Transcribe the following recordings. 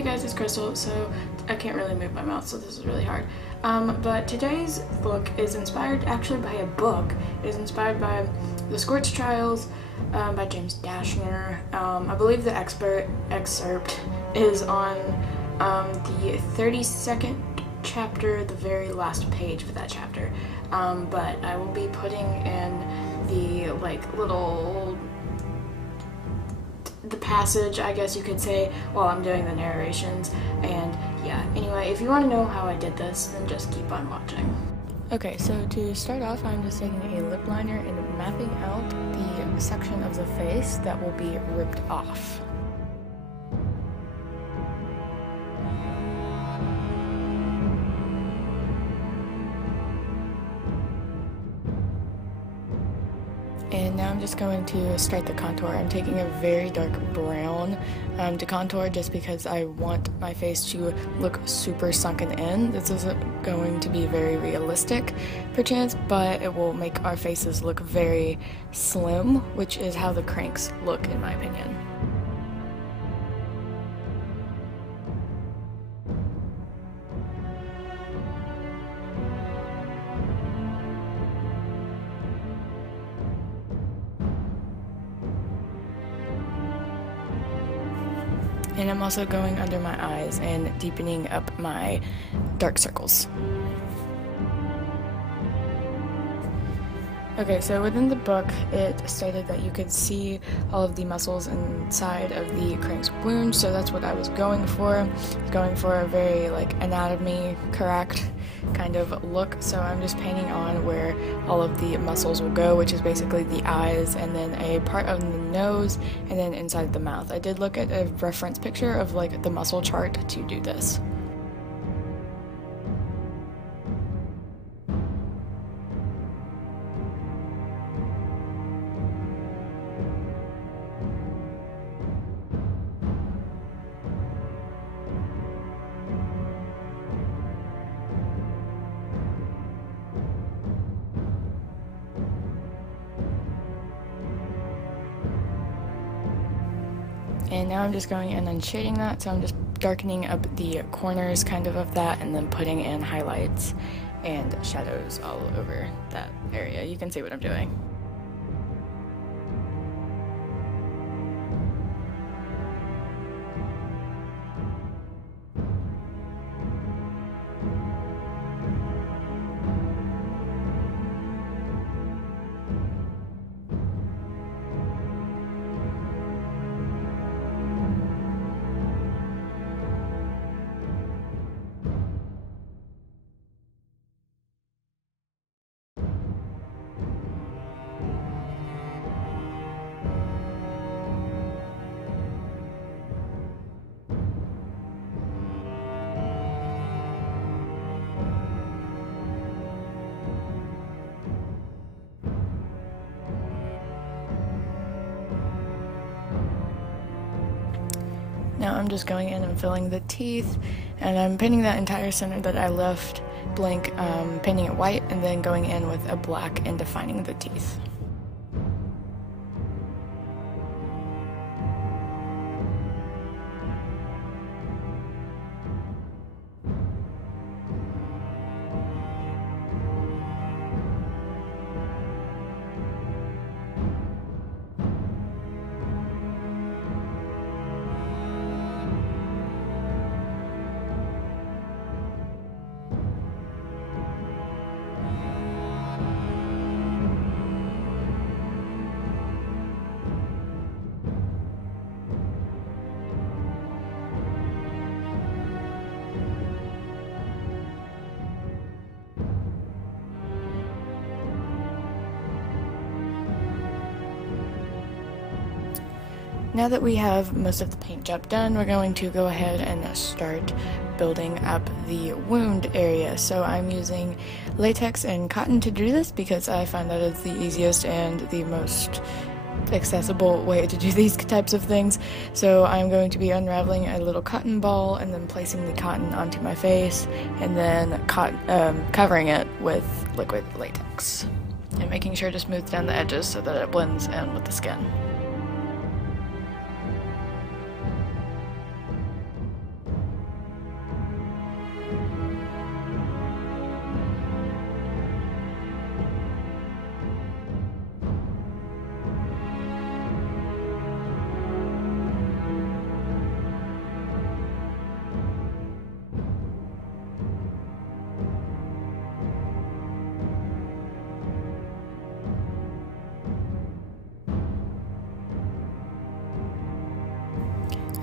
Hey guys, it's Crystal. So I can't really move my mouth, so this is really hard. But today's look is inspired actually by a book. It is inspired by the Scorch Trials by James Dashner. I believe the excerpt is on the 32nd chapter, the very last page of that chapter. But I will be putting in the the passage, I guess you could say, while I'm doing the narrations. And yeah, anyway, if you want to know how I did this, then just keep on watching. Okay, so to start off, I'm just taking a lip liner and mapping out the section of the face that will be ripped off. And now I'm just going to start the contour. I'm taking a very dark brown to contour just because I want my face to look super sunken in. This isn't going to be very realistic, perchance, but it will make our faces look very slim, which is how the cranks look, in my opinion. And I'm also going under my eyes and deepening up my dark circles. Okay, so within the book, it stated that you could see all of the muscles inside of the crank's wound, so that's what I was going for. I was going for a very, anatomy correct kind of look, so I'm just painting on where all of the muscles will go, which is basically the eyes, and then a part of the nose, and then inside the mouth. I did look at a reference picture of, the muscle chart to do this. And now I'm just going in and shading that, so I'm just darkening up the corners kind of that, and then putting in highlights and shadows all over that area. You can see what I'm doing. Now I'm just going in and filling the teeth, and I'm painting that entire center that I left blank, painting it white, and then going in with a black and defining the teeth. Now that we have most of the paint job done, we're going to go ahead and start building up the wound area. So I'm using latex and cotton to do this because I find that it's the easiest and the most accessible way to do these types of things. So I'm going to be unraveling a little cotton ball and then placing the cotton onto my face, and then covering it with liquid latex and making sure to smooth down the edges so that it blends in with the skin.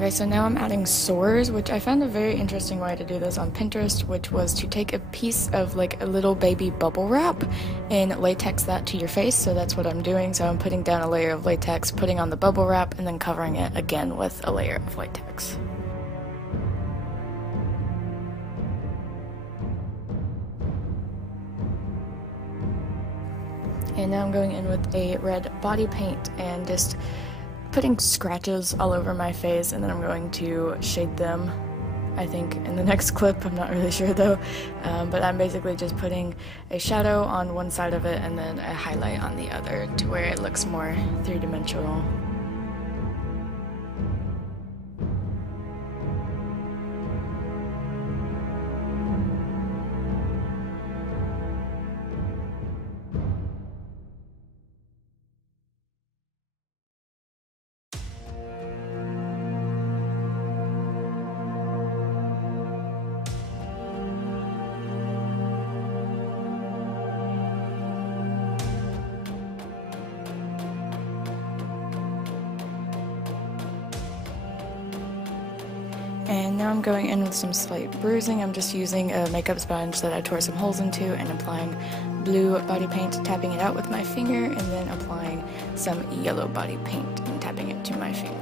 Okay, so now I'm adding sores, which I found a very interesting way to do this on Pinterest, which was to take a piece of like a little baby bubble wrap and latex that to your face. So that's what I'm doing. So I'm putting down a layer of latex, putting on the bubble wrap, and then covering it again with a layer of latex. And now I'm going in with a red body paint and just putting scratches all over my face, and then I'm going to shade them, I think, in the next clip. I'm not really sure though, but I'm basically just putting a shadow on one side of it and then a highlight on the other to where it looks more three-dimensional. And now I'm going in with some slight bruising. I'm just using a makeup sponge that I tore some holes into and applying blue body paint, tapping it out with my finger, and then applying some yellow body paint and tapping it to my finger.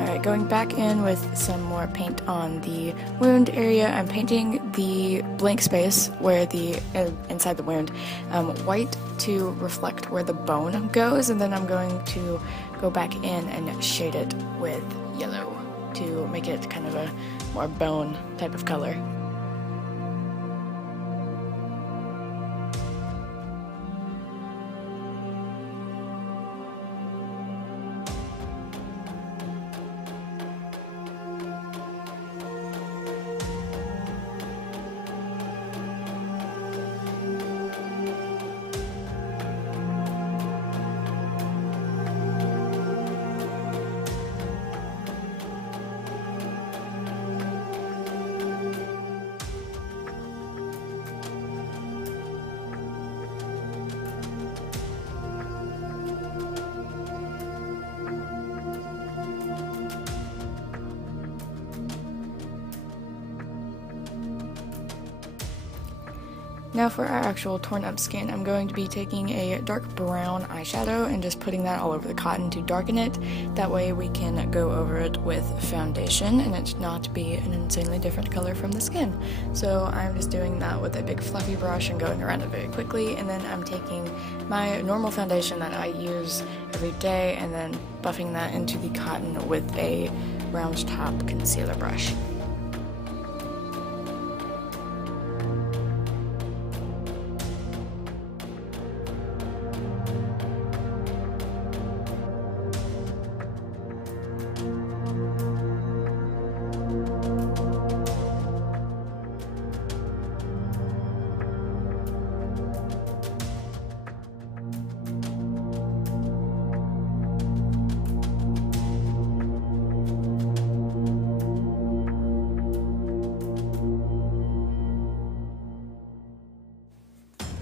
Alright, going back in with some more paint on the wound area. I'm painting the blank space where the inside the wound white to reflect where the bone goes, and then I'm going to go back in and shade it with yellow to make it kind of a more bone type of color. Now for our actual torn up skin, I'm going to be taking a dark brown eyeshadow and just putting that all over the cotton to darken it. That way we can go over it with foundation and it not be an insanely different color from the skin. So I'm just doing that with a big fluffy brush and going around it very quickly, and then I'm taking my normal foundation that I use every day and then buffing that into the cotton with a round top concealer brush.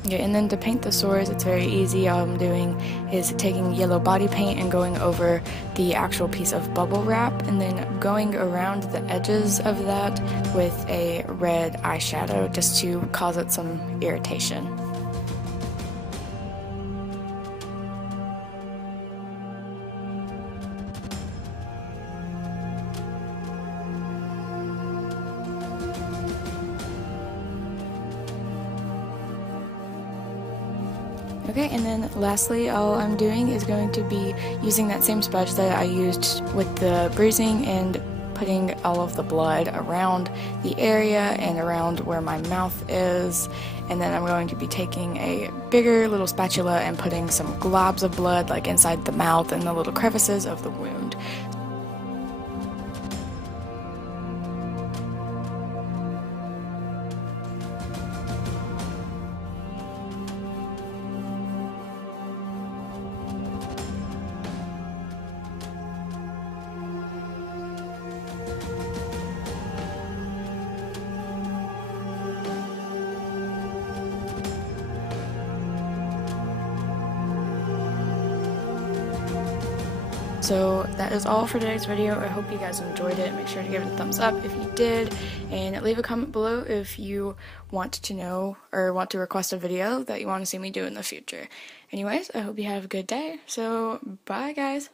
Okay, and then to paint the sores, it's very easy. All I'm doing is taking yellow body paint and going over the actual piece of bubble wrap, and then going around the edges of that with a red eyeshadow just to cause it some irritation. Okay, and then lastly, all I'm doing is going to be using that same sponge that I used with the bruising and putting all of the blood around the area and around where my mouth is. And then I'm going to be taking a bigger little spatula and putting some globs of blood like inside the mouth and the little crevices of the wound. So that is all for today's video. I hope you guys enjoyed it. Make sure to give it a thumbs up if you did, and leave a comment below if you want to know or want to request a video that you want to see me do in the future. Anyways, I hope you have a good day. So bye guys.